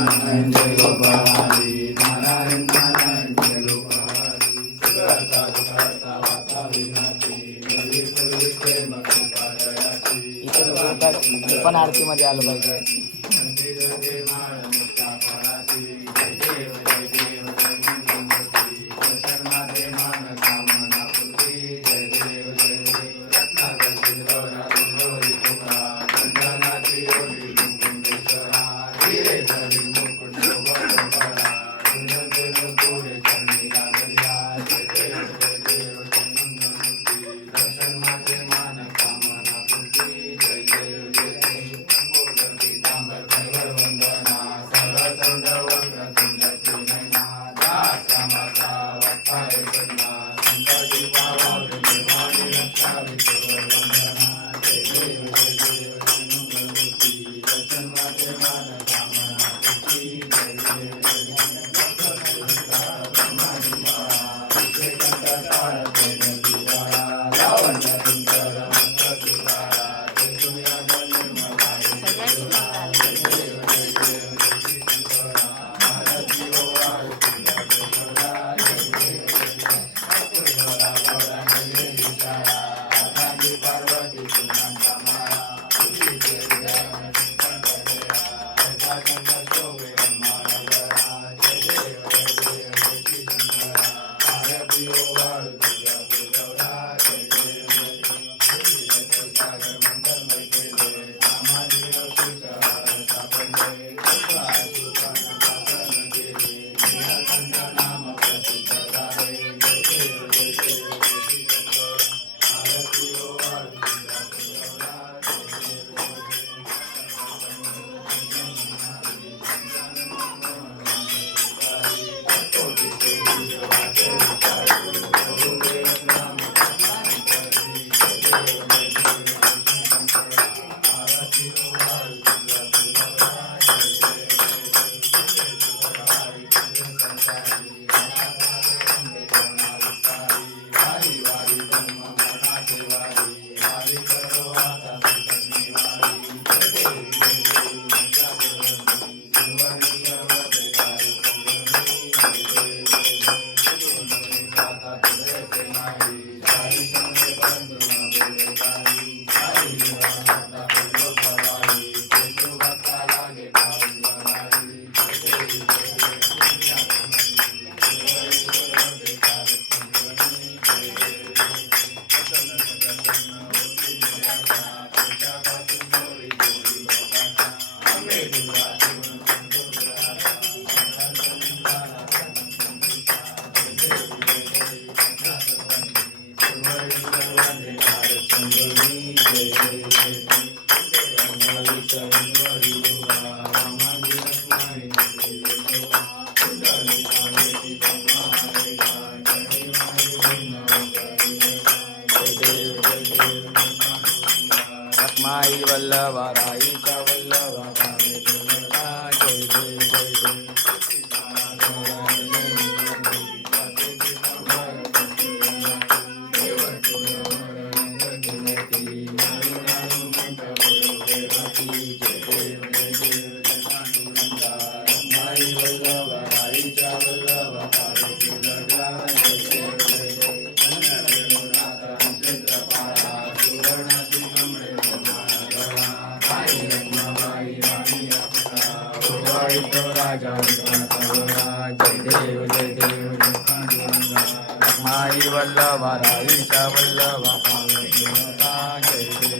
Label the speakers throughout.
Speaker 1: नारायण जय गोपाळी नारायण नारायण जय गोपाळी
Speaker 2: सुधारता पण आरतीमध्ये आलं पाहिजे.
Speaker 1: Lord. ஆத்மாயி வல்லவராயி
Speaker 2: வல்லவா वल्लभ राई वल्लभ जय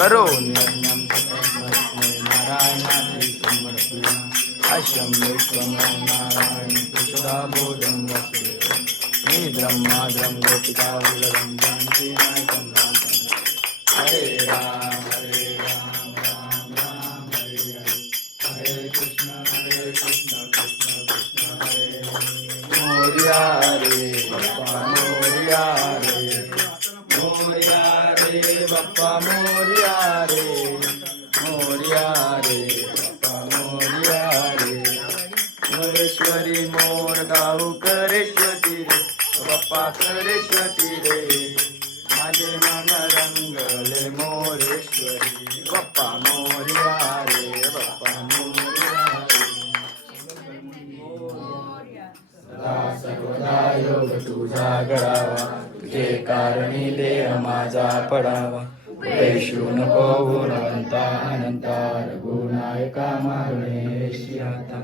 Speaker 2: કરો બ્રહ્માદ્રમ ગોપિકા હરે રામ હરે રામ રામ રામ હરે હરે કૃષ્ણ હરે કૃષ્ણ કૃષ્ણ કૃષ્ણ હરે મોરિયા રે મોરિયા રે મોરિયા बाप्पा मोरिया रे मोरिया रे बाप्पा मोरिया रे. रे मोरेश्वरी मोर गाऊ करेश्वती रे बाप्पा करेश्वती रे. माझे मन रंगले मोरेश्वरी. कारणी देह माझा पडावा. वैशू नको अनंता अनंता रघुनायका मागणे शिहाता